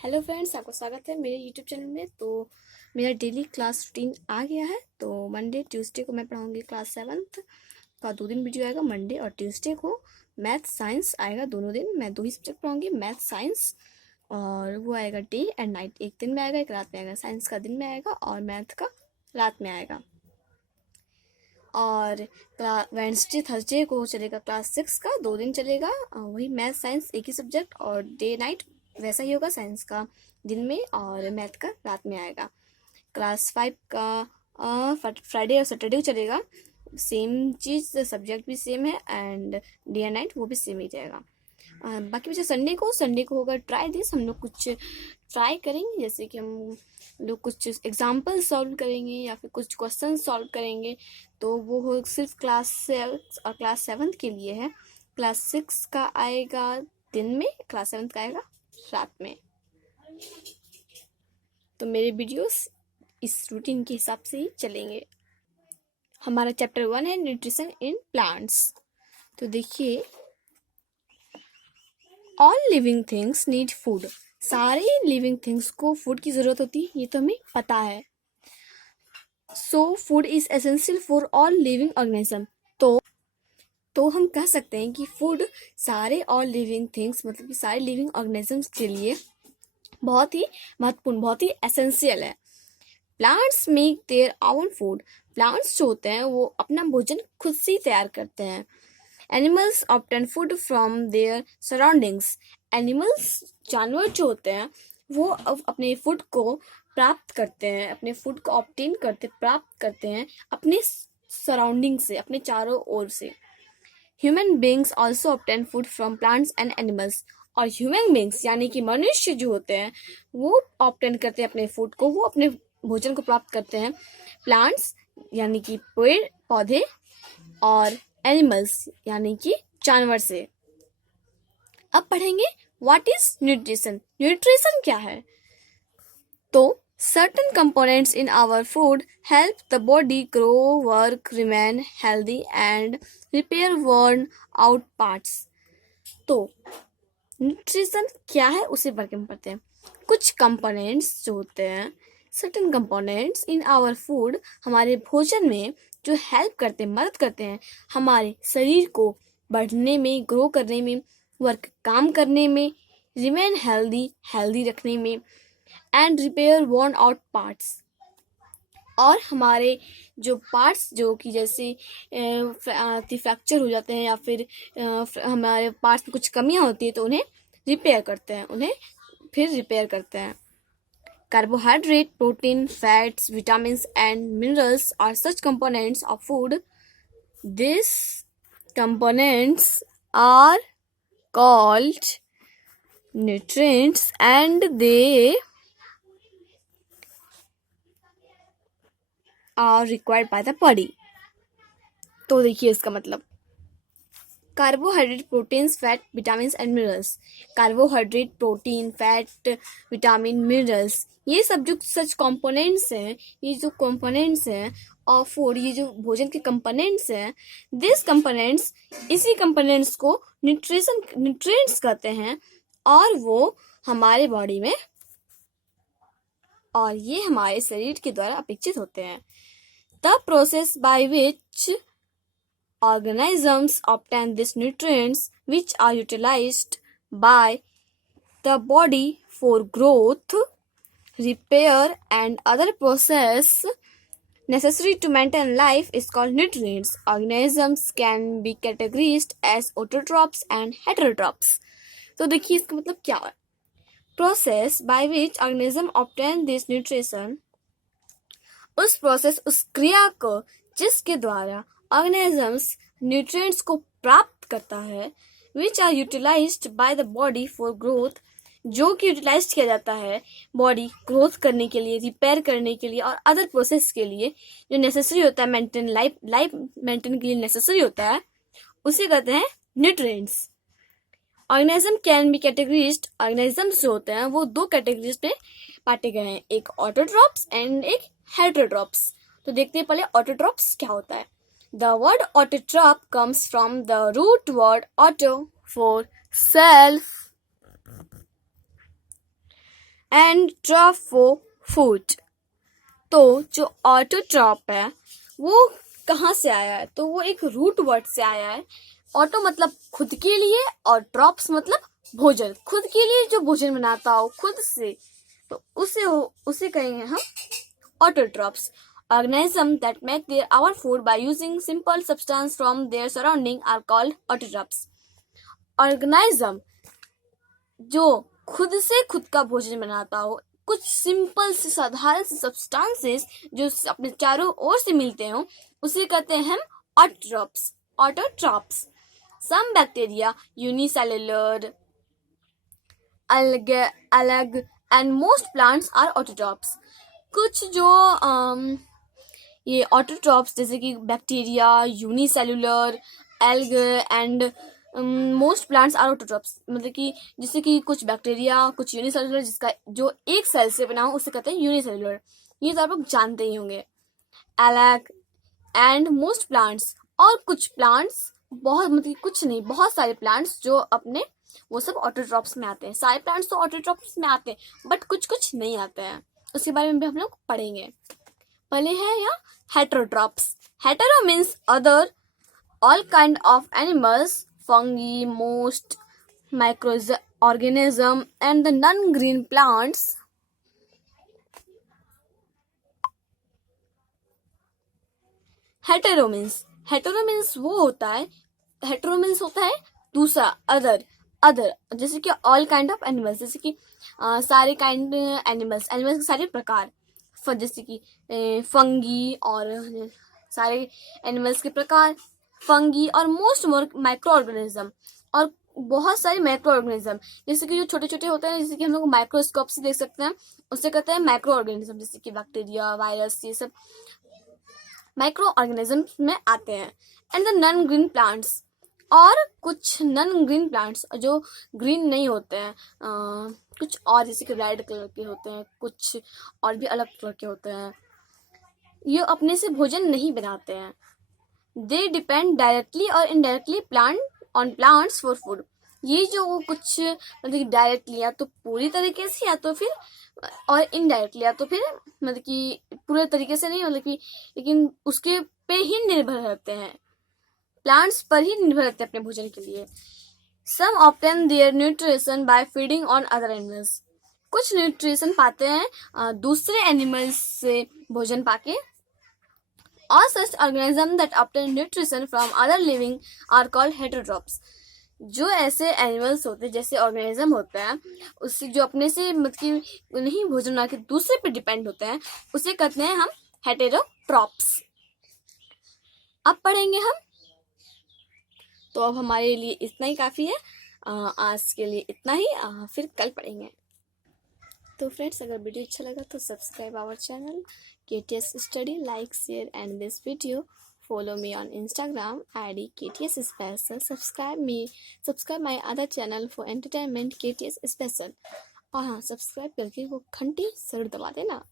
Hello friends, आपका स्वागत है मेरे यूट्यूब चैनल में। तो मेरा डेली क्लास रूटीन आ गया है। तो मंडे ट्यूसडे को मैं पढ़ाऊंगी क्लास 7th का। 2 दिन वीडियो आएगा, मंडे और ट्यूसडे को। मैथ साइंस आएगा दोनों दिन। मैं 2 ही सब्जेक्ट पढ़ाऊंगी, मैथ साइंस, और वो आएगा डे एंड नाइट। एक दिन में आएगा, एक रात में आएगा। साइंस का दिन में आएगा और मैथ का रात में आएगा। और वेडनेसडे थर्सडे को चलेगा क्लास 6 का, 2 दिन चलेगा। वही मैथ साइंस एक ही सब्जेक्ट, और डे नाइट वैसा ही होगा। साइंस का दिन में और मैथ का रात में आएगा। क्लास 5 का फ्राइडे और सैटरडे को चलेगा। सेम चीज़, सब्जेक्ट भी सेम है एंड डे एंड नाइट वो भी सेम ही जाएगा। बाकी बचा संडे को होगा ट्राई दिस। हम लोग कुछ ट्राई करेंगे, जैसे कि हम लोग कुछ एग्जाम्पल सॉल्व करेंगे या फिर कुछ क्वेश्चन सॉल्व करेंगे। तो वो हो सिर्फ क्लास 6 और क्लास 7 के लिए है। क्लास 6 का आएगा दिन में, क्लास 7 का आएगा रात में। तो मेरे वीडियोस इस रूटीन के हिसाब से ही चलेंगे। हमारा चैप्टर 1 है न्यूट्रिशन इन प्लांट्स। तो देखिए, all living things need food. सारे लिविंग थिंग्स को फूड की जरूरत होती है, ये तो हमें पता है। So food is essential for all living organism. तो हम कह सकते हैं कि फूड सारे ऑल लिविंग थिंग्स, मतलब कि सारे लिविंग ऑर्गेनिजम्स के लिए बहुत ही महत्वपूर्ण, बहुत ही एसेंशियल है। Plants make their own food. Plants जो होते हैं वो अपना भोजन खुद से ही तैयार करते हैं। Animals obtain food from there surroundings. Animals, जानवर जो होते हैं वो अपने फूड को प्राप्त करते हैं, अपने फूड को ऑब्टेन करते, प्राप्त करते हैं अपने सराउंडिंग से, अपने चारों ओर से। Human beings also obtain food from plants and animals. और ह्यूमन बींग्स यानी कि मनुष्य जो होते हैं वो ऑब्टेन करते हैं अपने फूड को, वो अपने भोजन को प्राप्त करते हैं प्लांट्स यानी कि पेड़ पौधे, और एनिमल्स यानी कि जानवर से। अब पढ़ेंगे व्हाट इज न्यूट्रिशन। न्यूट्रिशन क्या है? तो certain components in our food help the body grow, work, remain healthy and repair worn out parts. तो न्यूट्रिशन क्या है उसे बारे में पढ़ते हैं। कुछ कंपोनेंट्स जो होते हैं, certain components in our food, हमारे भोजन में जो हेल्प करते हैं, मदद करते हैं हमारे शरीर को बढ़ने में, ग्रो करने में, वर्क, काम करने में, रिमेन हेल्दी, हेल्दी रखने में, and repair worn out parts. और हमारे जो पार्ट्स जो कि जैसे फ्रैक्चर हो जाते हैं या फिर हमारे पार्ट्स में कुछ कमियां होती है तो उन्हें रिपेयर करते हैं, उन्हें फिर रिपेयर करते हैं। Carbohydrate, protein, fats, vitamins and minerals are such components of food. This components are called nutrients and they are required by the body. तो देखिए इसका मतलब, carbohydrate, proteins, fat, vitamin and minerals. Carbohydrate, protein, fat, vitamin, minerals, ये सब जो सच components हैं, ये जो कंपोनेंट्स हैं ऑफ फूड, ये जो भोजन के कंपोनेंट्स हैं, दिस कंपोनेंट्स, इसी कंपोनेंट्स को न्यूट्रिएंट्स कहते हैं। और वो हमारे बॉडी में, और ये हमारे शरीर के द्वारा अपेक्षित होते हैं। The process by which organisms obtain these nutrients, which are utilized by the body for growth, repair and other process necessary to maintain life, is called nutrients. Organisms can be categorized as autotrophs and heterotrophs. तो देखिए इसका मतलब क्या है। Process by which organism obtain this nutrition, उस process, उस क्रिया को जिसके द्वारा ऑर्गेनिजम्स न्यूट्रिएंट्स को प्राप्त करता है, which are utilized by the body for growth, जो कि यूटिलाइज किया जाता है बॉडी ग्रोथ करने के लिए, रिपेयर करने के लिए और अदर प्रोसेस के लिए, जो नेसेसरी होता है मेंटेन, लाइफ मेंटेन के लिए नेसेसरी होता है, उसे कहते हैं nutrients. Organism can be categorised, organisms जो होते हैं वो 2 कैटेगरीज में बांटे गए हैं, एक ऑटोट्रॉप्स एंड एक हेटरोट्रॉप्स। तो देखते हैं पहले ऑटोट्रॉप्स क्या होता है। The word autotroph comes from the root word auto for self and drop for food. तो जो ऑटोट्रॉप है वो कहाँ से आया है? तो वो एक रूट वर्ड से आया है. ऑटो मतलब खुद के लिए और ड्रॉप्स मतलब भोजन. खुद के लिए जो भोजन बनाता हो खुद से, तो उसे कहेंगे हम autotrophs. Organisms that make their our food by using simple substance from their surrounding are called autotrophs. Organism जो खुद से खुद का भोजन बनाता हो, कुछ सिंपल से साधारण से सब्सटेंसेस जो अपने चारों ओर से मिलते हो, उसे कहते हैं हम autotrophs. Autotrophs. Some bacteria unicellular, algae and most plants are autotrophs. कुछ जो ये ऑटोट्रॉप्स जैसे कि bacteria, unicellular, algae and most plants are autotrophs. मतलब कि जैसे कि कुछ बैक्टीरिया, कुछ यूनिसेलुलर जिसका जो एक सेल से बना हो उसे कहते हैं यूनिसेलुलर. ये तो आप लोग जानते ही होंगे. एलैग एंड मोस्ट प्लांट्स. और कुछ प्लांट्स, बहुत मतलब कुछ नहीं, बहुत सारे प्लांट्स जो अपने वो सब ऑटोट्रॉप्स में आते हैं. सारे प्लांट्स तो ऑटोट्रॉप्स में आते हैं बट कुछ कुछ नहीं आते हैं. उसके बारे में भी हम लोग पढ़ेंगे. पहले है यहाँ heterotrophs. Hetero means other, all kind of animals, fungi, most microorganism and the non-green plants. Hetero means वो होता है, hetero means होता है दूसरा, other जैसे कि all kind of animals, जैसे कि सारे kind animals के सारे प्रकार, जैसे कि फंगी और सारे एनिमल्स के प्रकार, फंगी और मोस्ट माइक्रो ऑर्गेनिज्म और बहुत सारे माइक्रो ऑर्गेनिज्म, जैसे कि जो छोटे छोटे होते हैं, जैसे कि हम लोग माइक्रोस्कोप से देख सकते हैं, उससे कहते हैं माइक्रो ऑर्गेनिज्म. जैसे कि बैक्टीरिया, वायरस, ये सब माइक्रो ऑर्गेनिज्म में आते हैं. And the non green plants. और कुछ नॉन ग्रीन प्लांट्स जो ग्रीन नहीं होते हैं, कुछ और जैसे कि रेड कलर के होते हैं, कुछ और भी अलग कलर के होते हैं, ये अपने से भोजन नहीं बनाते हैं. दे डिपेंड डायरेक्टली और इनडायरेक्टली प्लांट्स फॉर फूड. ये जो कुछ मतलब कि डायरेक्टली या तो पूरी तरीके से या तो फिर और इनडायरेक्टली या तो फिर मतलब कि पूरे तरीके से नहीं, मतलब कि लेकिन उसके पे ही निर्भर रहते हैं, प्लांट्स पर ही निर्भर रहते हैं अपने भोजन के लिए. Some obtain their nutrition by feeding on other animals. कुछ न्यूट्रिशन पाते हैं दूसरे एनिमल्स से भोजन पाके. All such organisms that obtain nutrition from other living are called heterotrophs. जो ऐसे एनिमल्स होते हैं, जैसे ऑर्गेनिज्म होता है, उससे जो अपने से मतलब कि नहीं भोजन बना के दूसरे पे डिपेंड होते हैं, उसे कहते हैं हम हेटेरोट्रॉप्स. अब पढ़ेंगे हम. तो अब हमारे लिए इतना ही काफ़ी है. आज के लिए इतना ही. फिर कल पढ़ेंगे. तो फ्रेंड्स, अगर वीडियो अच्छा लगा तो subscribe our channel KTS Study, like, share and this video. Follow me on Instagram ID KTS Special. Subscribe my other channel for entertainment KTS Special. और हाँ, सब्सक्राइब करके वो घंटी जरूर दबा देना.